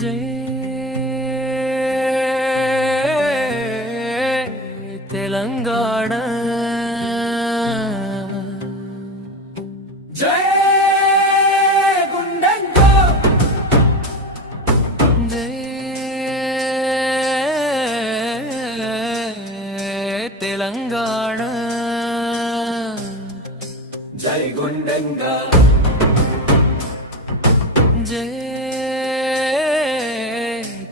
జై తెలంగాణ జై గుండెంగో జై తెలంగాణ జై గుండెంగా జై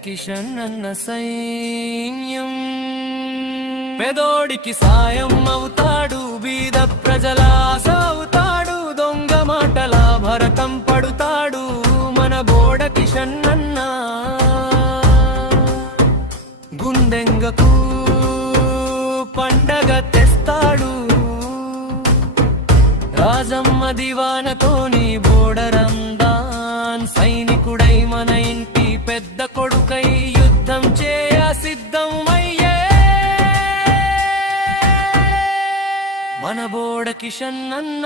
కిషన్ అన్న సైన్యం పెదోడికి సాయం అవుతాడు, బీద ప్రజల ఆశ అవుతాడు, దొంగ మాటల భరతం పడుతాడు మన బోడ కిషన్ అన్న. గుండెంగకు పండగ తెస్తాడు, రాజమ్మ దివానతోని బోడరందాన్ సైనికుడై మన ఇంటి పెద్ద కొడుకై యుద్ధం చేయ సిద్ధం అయ్యే మన బోడ కిషన్ అన్న.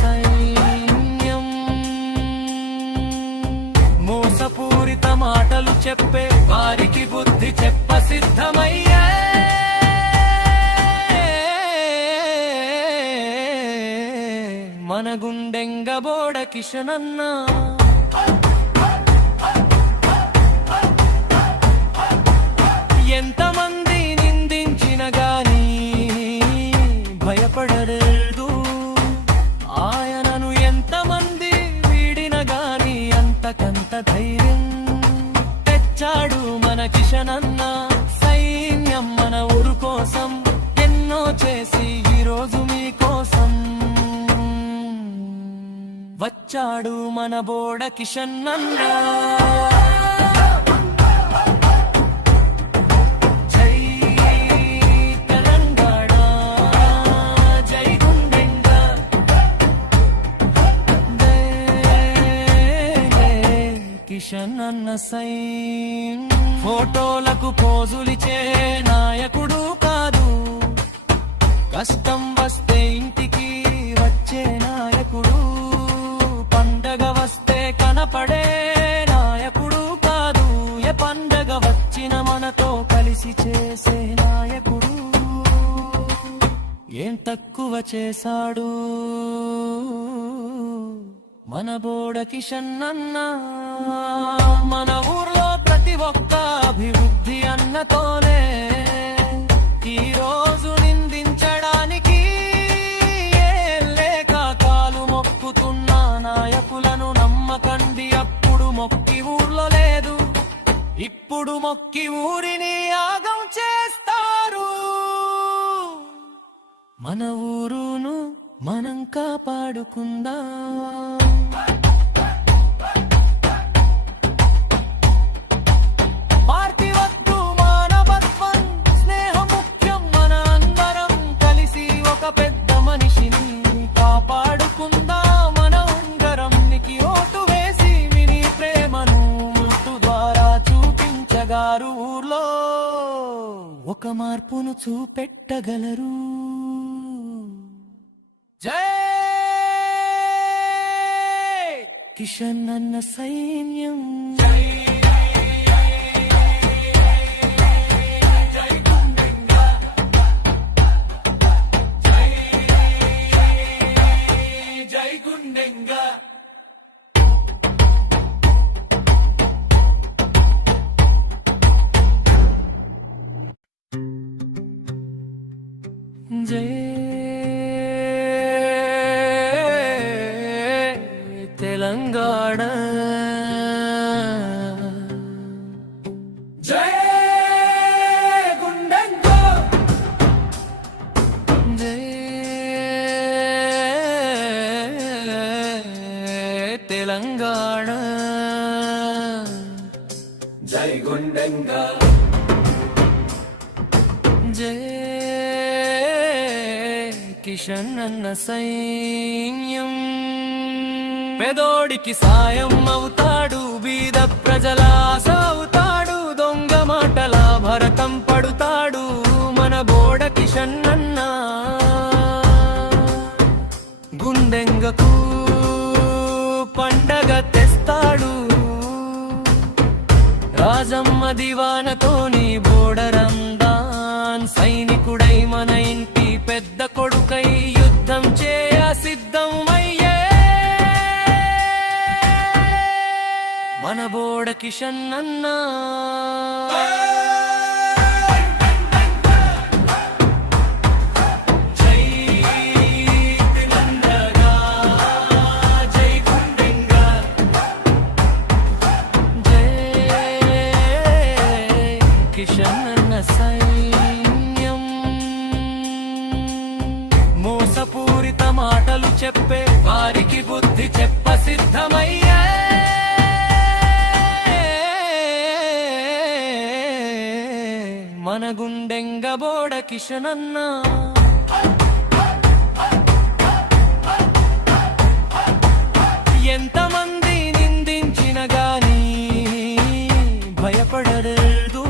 సైన్యం మోసపూరిత మాటలు చెప్పే వారికి బుద్ధి చెప్ప సిద్ధమయ్యే మన గుండెంగ బోడ కిషన్ అన్న. ఎంతమంది నిందించిన గాని భయపడలేదు, ఆయనను ఎంతమంది వీడిన గాని అంతకంత ధైర్యం తెచ్చాడు మన కిషన్ అన్న. సైన్యం మన ఊరు కోసం ఎన్నో చేసి ఈరోజు మీకోసం వచ్చాడు మన బోడ కిషన్ అన్న. కిషన్ అన్న సైన్ ఫోటోలకు పోజులిచే నాయకుడు కాదు, కష్టం వస్తే ఇంటికి వచ్చే నాయకుడు, పండగ వస్తే కనపడే నాయకుడు కాదు, ఏ పండగ వచ్చిన మనతో కలిసి చేసే నాయకుడు. ఏం తక్కువ చేశాడు మన బోడ కిషన్ అన్న. మన ఊర్లో ప్రతి ఒక్క అభివృద్ధి అన్నతోనే, ఈ రోజు నిందించడానికి లేక కాలు మొక్కుతున్న నాయకులను నమ్మకండి. అప్పుడు మొక్కి ఊర్లో లేదు, ఇప్పుడు మొక్కి ఊరిని యాగం చేస్తారు. మన ఊరును మనం కాపాడుకుందాం. పార్టీ వద్దు మానవత్వం, స్నేహం ముఖ్యం, మన అందరం కలిసి ఒక పెద్ద మనిషిని కాపాడుకుందాం. మన ఉంగరంనికి ఓటు వేసి విని ప్రేమను ఓటు ద్వారా చూపించగారు ఊర్లో ఒక మార్పును చూపెట్టగలరు. జై కిషన్ అన్న సైన్యం. జై గుండెంగా జై తెలంగాణ జై గుండెంగో జై తెలంగాణ జై గుండెంగా జై కిషన్ అన్న సైన్యం. పెదోడికి సాయం అవుతాడు, బీద ప్రజల ఆశ అవుతాడు, దొంగ మాటల భరతం పడుతాడు మన బోడ కిషన్ అన్న. గుండెంగకు పండగ తెస్తాడు, రాజమ్మ దివానతోని బోడరందాన్. సైనికుడై మన ఇంటి పెద్ద కొడుకై యుద్ధం చేయ సిద్ధం అయ్యే మన బోడ కిషన్ అన్న. కిషన్ అన్న సైన్యం మోసపూరిత మాటలు చెప్పే వారికి బుద్ధి చెప్ప సిద్ధమయ్యే మన గుండెంగ బోడ కిషన్ అన్న. ఎంతమంది నిందించిన గాని భయపడలేదు,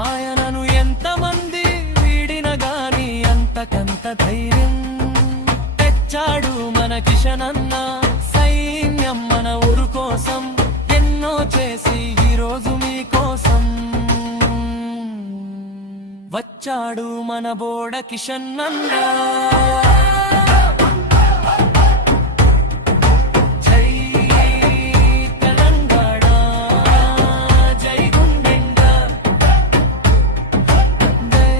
ఆయనను ఎంతమంది వీడిన గాని అంతకంత ధైర్యం తెచ్చాడు మన కిషన్ అన్న. సైన్యం మన ఊరు కోసం ఎన్నో చేసి ఈరోజు మీకోసం వచ్చాడు మన బోడ కిషన్ అన్న. జై తెలంగాణ, జై గుండెంగ, జై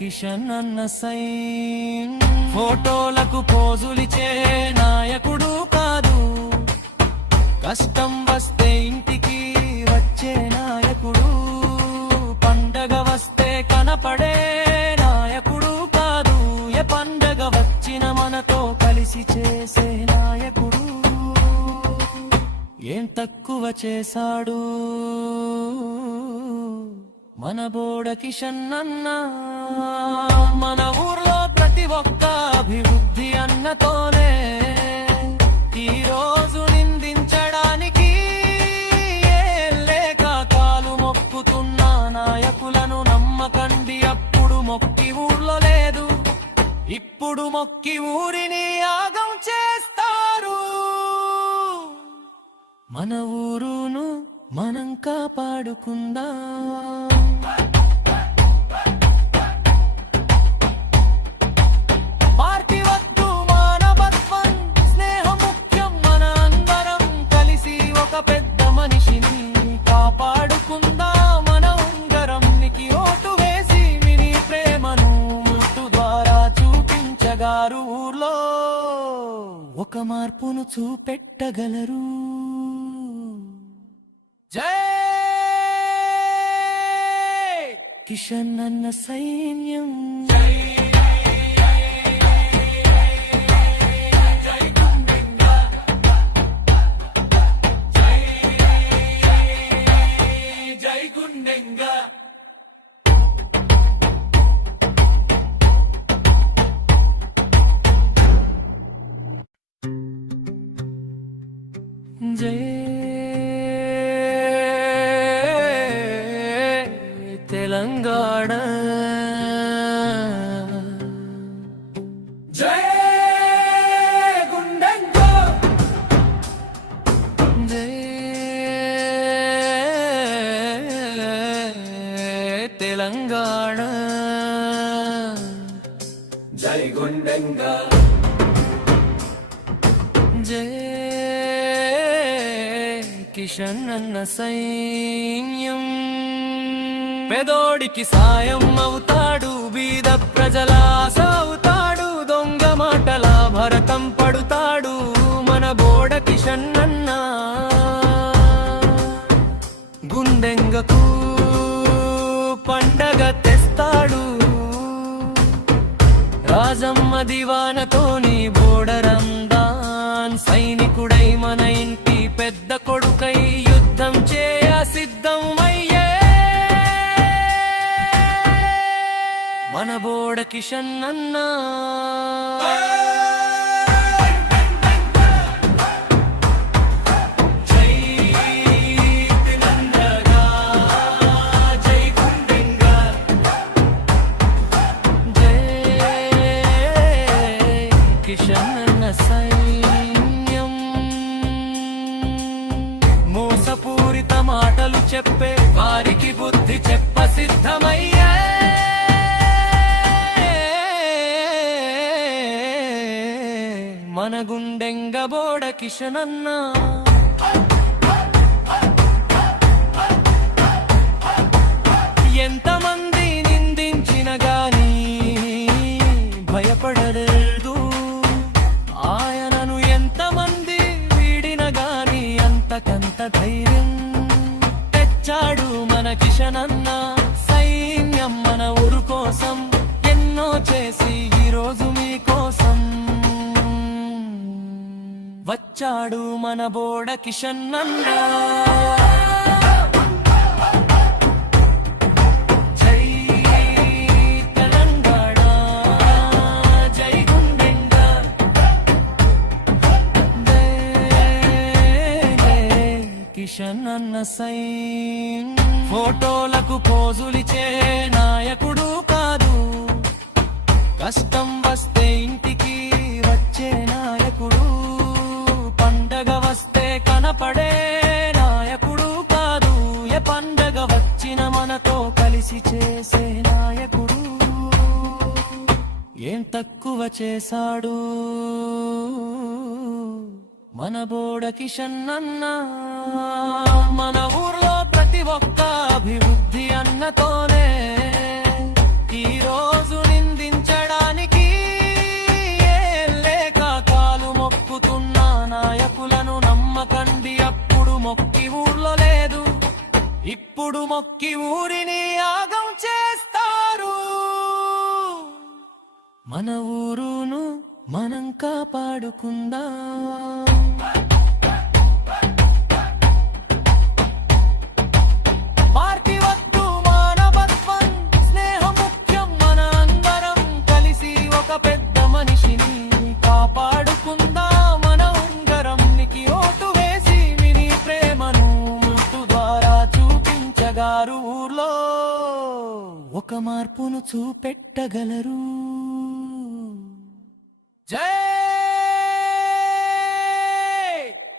కిషన్ అన్న సైన్. ఫోటోలకు పోజులిచే నాయకుడు కాదు, కష్టం వస్తే ఇంటికి వచ్చే నాయకుడు, పండగ వస్తే కనపడే నాయకుడు కాదు, ఏ పండగ వచ్చిన మనతో కలిసి చేసే నాయకుడు. ఏం తక్కువ చేశాడు మన బోడ కిషన్ అన్న. మన ఊర్లో ప్రతి ఒక్క అభివృద్ధి అన్నతోనే. ఈ రోజు నిందించడానికి లేక కాలు మొక్కుతున్న నాయకులను నమ్మకండి. అప్పుడు మొక్కి ఊర్లో లేదు, ఇప్పుడు మొక్కి ఊరిని యాగం చేస్తారు. మన ఊరును మనం కాపాడుకుందాం. పార్టీ వద్దు, మానవత్వం స్నేహం ముఖ్యం. మన అందరం కలిసి ఒక పెద్ద మనిషిని కాపాడుకుందాం. మన ఉంగరంనికి ఓటు వేసి మిని ప్రేమను ఓటు ద్వారా చూపించగారు. ఊర్లో ఒక మార్పును చూపెట్టగలరు. జై కిషన్ అన్న సైన్యం. జై తెలంగాణ, జై గుండెంగ, జై తెలంగాణ, జై గుండెంగ, జై కిషన్ అన్న సైన్యం. పెదోడికి సాయం అవుతాడు, బీద ప్రజల ఆశ అవుతాడు, దొంగ మాటల భరతం పడుతాడు మన బోడ కిషన్ అన్న. గుండెంగకు పండగ తెస్తాడు, రాజమ్మ దివానతోని బోడరందాన్. సైనికుడై మన ఇంటి పెద్ద కొడుకై యుద్ధం చేయ సిద్ధం అయ్యే మన బోడ కిషన్ అన్న. చెప్పే వారికి బుద్ధి చెప్ప సిద్ధమయ్యే మన గుండెంగబోడ కిషనన్న ఎంతమంది నిందించిన గాని భయపడలేదు ఆయనను ఎంతమంది వీడిన గాని అంతకంత ధైర్యం తెచ్చాడు మన కిషనన్న సైన్యం మన ఊరు కోసం ఎన్నో చేసి ఈరోజు మీకోసం వచ్చాడు మన బోడ కిషనన్న కిషనన్న సైన్ ఫోటోలకు పోజులిచే నాయకుడు కాదు కష్టం వస్తే ఇంటికి వచ్చే నాయకుడు పండగ వస్తే కనపడే నాయకుడు కాదు ఏ పండగ వచ్చిన మనతో కలిసి చేసే నాయకుడు ఏం తక్కువ చేశాడు మన బోడ కిషనన్న మన ఊర్లో ప్రతి ఒక్క అభివృద్ధి అన్నతోనే ఈ రోజు నిందించడానికి లేక కాలు మొక్కుతున్న నాయకులను నమ్మకండి అప్పుడు మొక్కి ఊర్లో లేదు ఇప్పుడు మొక్కి ఊరిని యాగం చేస్తారు మన ఊరును మనం కాపాడుకుందాం పార్టీ వద్దు మానవత్వం స్నేహం ముఖ్యం మన అందరం కలిసి ఒక పెద్ద మనిషిని కాపాడుకుందాం మన ఉంగరంనికి ఓటు వేసి విని ప్రేమను ఓటు ద్వారా చూపించగారు ఊర్లో ఒక మార్పును చూపెట్టగలరు జై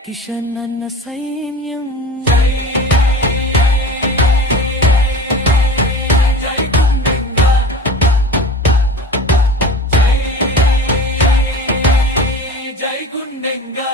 కిషనన్న సైన్యం జై గుండెంగా